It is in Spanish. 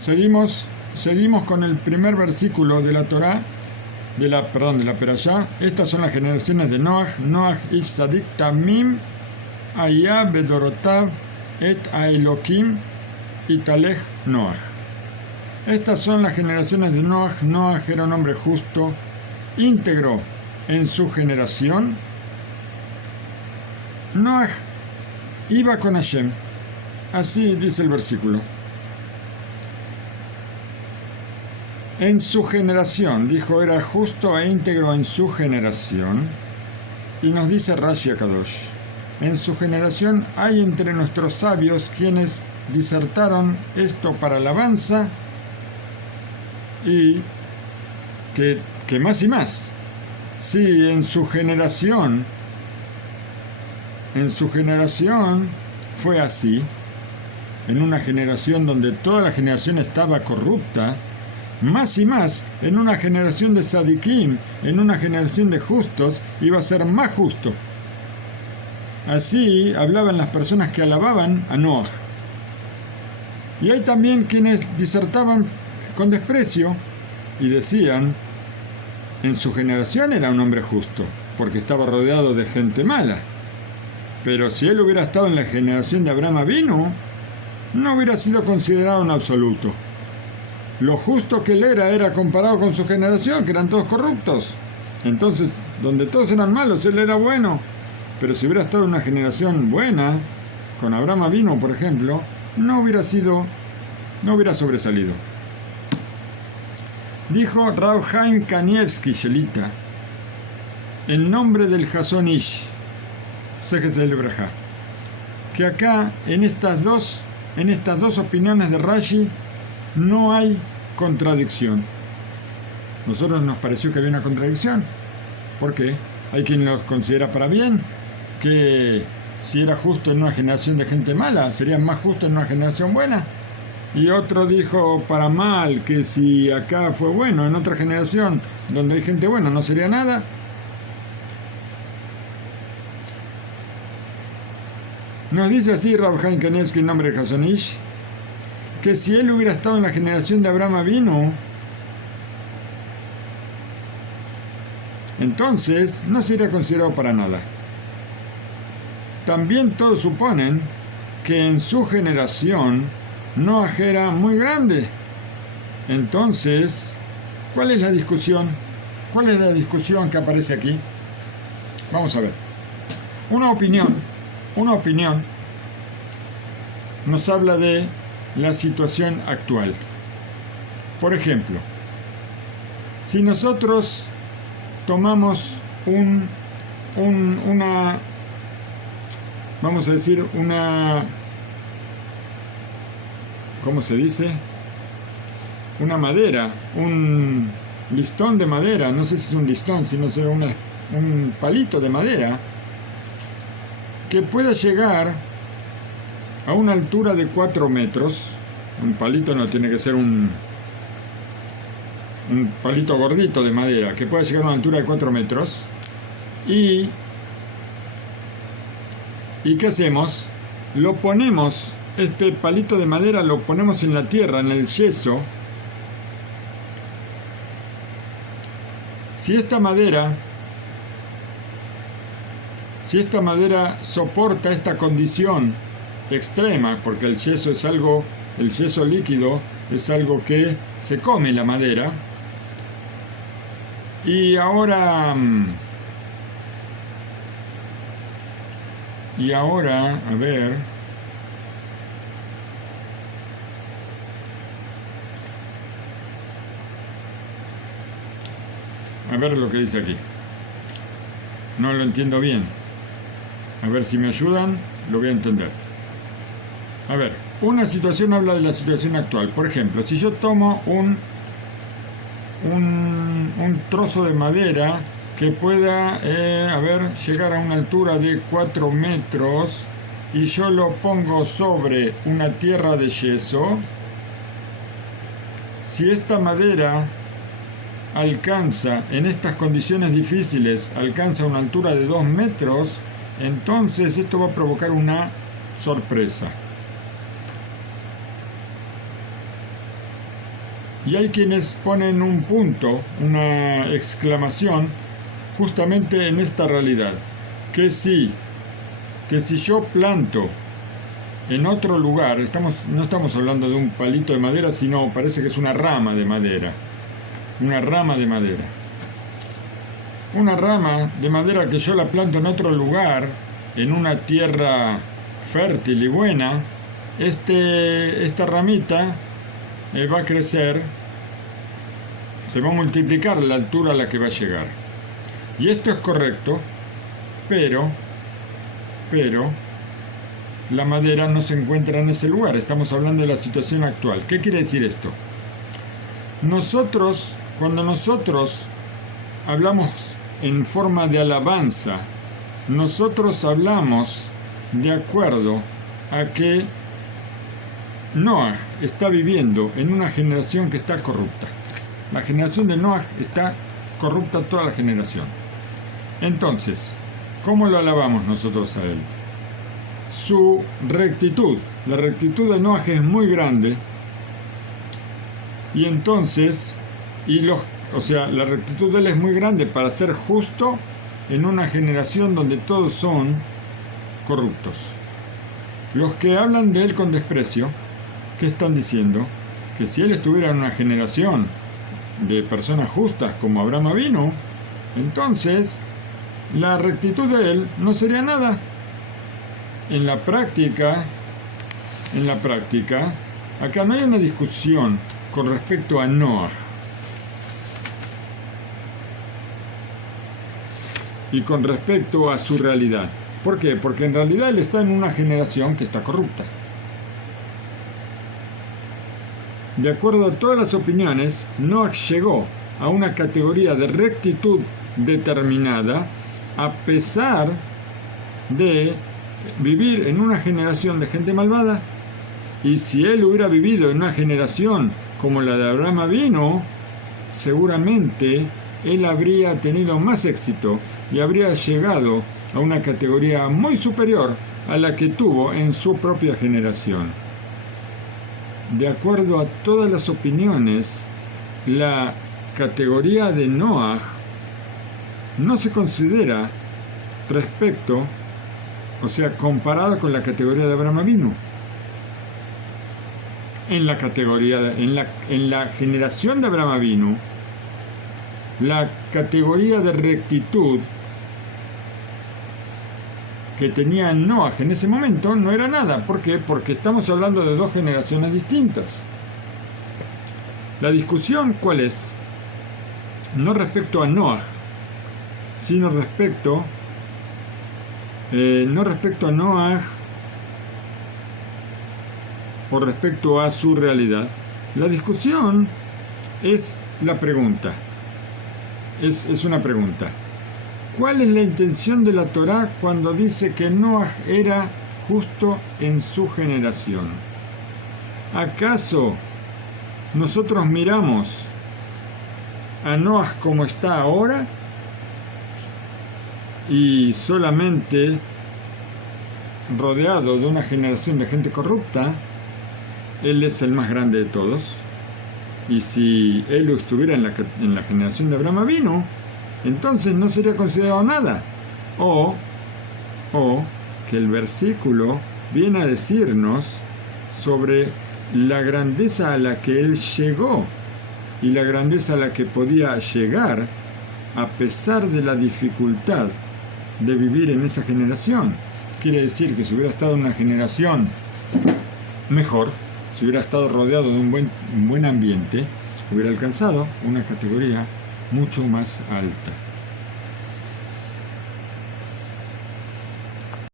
Seguimos con el primer versículo de la Torá, de la Perashá. Estas son las generaciones de Noach. Noach ish sadik tamim haya bedorotav et Elokim italech Noach. Estas son las generaciones de Noach. Noach era un hombre justo, íntegro en su generación. Noach iba con Hashem. Así dice el versículo. En su generación, dijo, era justo e íntegro en su generación. Y nos dice Rashi Akadosh, en su generación hay entre nuestros sabios quienes disertaron esto para alabanza y que más y más. Sí, en su generación fue así, en una generación donde toda la generación estaba corrupta, más y más, en una generación de tzadikim, en una generación de justos, iba a ser más justo. Así hablaban las personas que alababan a Noach. Y hay también quienes disertaban con desprecio y decían, en su generación era un hombre justo, porque estaba rodeado de gente mala. Pero si él hubiera estado en la generación de Abraham Avinu, no hubiera sido considerado en absoluto. Lo justo que él era comparado con su generación, que eran todos corruptos. Entonces, donde todos eran malos, él era bueno. Pero si hubiera estado en una generación buena, con Abraham Avinu, por ejemplo, no hubiera sobresalido. Dijo Rav Chaim Kanievsky Shelita, en nombre del Chazon Ish, Sejesel Braja, que acá, en estas dos opiniones de Rashi, no hay contradicción. Nosotros nos pareció que había una contradicción. ¿Por qué? Hay quien los considera para bien, que si era justo en una generación de gente mala, sería más justo en una generación buena. Y otro dijo para mal, que si acá fue bueno, en otra generación donde hay gente buena no sería nada. Nos dice así Rav Chaim Kanievsky en nombre de Chazon Ish, que si él hubiera estado en la generación de Abraham Avinu, entonces no sería considerado para nada. También todos suponen que en su generación Noach era muy grande. Entonces, ¿cuál es la discusión? ¿Cuál es la discusión que aparece aquí? Vamos a ver. Una opinión nos habla de la situación actual. Por ejemplo, si nosotros tomamos una ¿cómo se dice? Una madera, un listón de madera, no sé si es un listón, sino será un palito de madera, que pueda llegar a una altura de 4 metros, un palito no tiene que ser un palito gordito de madera, que pueda llegar a una altura de 4 metros, y ¿qué hacemos? Lo ponemos, este palito de madera lo ponemos en la tierra, en el yeso. Si esta madera soporta esta condición extrema, porque el yeso líquido es algo que se come la madera, y ahora, a ver, lo que dice aquí. No lo entiendo bien. A ver si me ayudan, lo voy a entender. A ver, una situación habla de la situación actual. Por ejemplo, si yo tomo un trozo de madera que pueda llegar a una altura de 4 metros y yo lo pongo sobre una tierra de yeso, si esta madera alcanza, en estas condiciones difíciles, alcanza una altura de 2 metros, entonces esto va a provocar una sorpresa. Y hay quienes ponen un punto, una exclamación, justamente en esta realidad, que si yo planto en otro lugar, no estamos hablando de un palito de madera, sino parece que es una rama de madera, una rama de madera. Una rama de madera que yo la planto en otro lugar, en una tierra fértil y buena, esta ramita va a crecer, se va a multiplicar la altura a la que va a llegar. Y esto es correcto, pero la madera no se encuentra en ese lugar. Estamos hablando de la situación actual. ¿Qué quiere decir esto? Cuando nosotros hablamos en forma de alabanza, nosotros hablamos de acuerdo a que Noaj está viviendo en una generación que está corrupta. La generación de Noaj está corrupta, toda la generación. Entonces, ¿cómo lo alabamos nosotros a él? Su rectitud. La rectitud de Noaj es muy grande. Y entonces, la rectitud de él es muy grande para ser justo en una generación donde todos son corruptos. Los que hablan de él con desprecio, ¿qué están diciendo? Que si él estuviera en una generación de personas justas como Abraham Avinu, entonces la rectitud de él no sería nada. En la práctica, acá no hay una discusión con respecto a Noaj y con respecto a su realidad. ¿Por qué? Porque en realidad él está en una generación que está corrupta. De acuerdo a todas las opiniones, Noaj llegó a una categoría de rectitud determinada a pesar de vivir en una generación de gente malvada. Y si él hubiera vivido en una generación como la de Abraham Avinu, seguramente él habría tenido más éxito y habría llegado a una categoría muy superior a la que tuvo en su propia generación. De acuerdo a todas las opiniones, la categoría de Noaj no se considera comparada con la categoría de Abraham Avinu. En la generación de Abraham Avinu, la categoría de rectitud que tenía Noaj en ese momento no era nada. ¿Por qué? Porque estamos hablando de dos generaciones distintas. La discusión, ¿cuál es? No respecto a Noaj, sino respecto a Noaj o respecto a su realidad. La discusión es la pregunta. Es una pregunta. ¿Cuál es la intención de la Torá cuando dice que Noaj era justo en su generación? ¿Acaso nosotros miramos a Noaj como está ahora y solamente rodeado de una generación de gente corrupta? Él es el más grande de todos. Y si él estuviera en la generación de Abraham Avinu, entonces no sería considerado nada. O que el versículo viene a decirnos sobre la grandeza a la que él llegó y la grandeza a la que podía llegar a pesar de la dificultad de vivir en esa generación. Quiere decir que si hubiera estado en una generación mejor, si hubiera estado rodeado de un buen ambiente, hubiera alcanzado una categoría mucho más alta.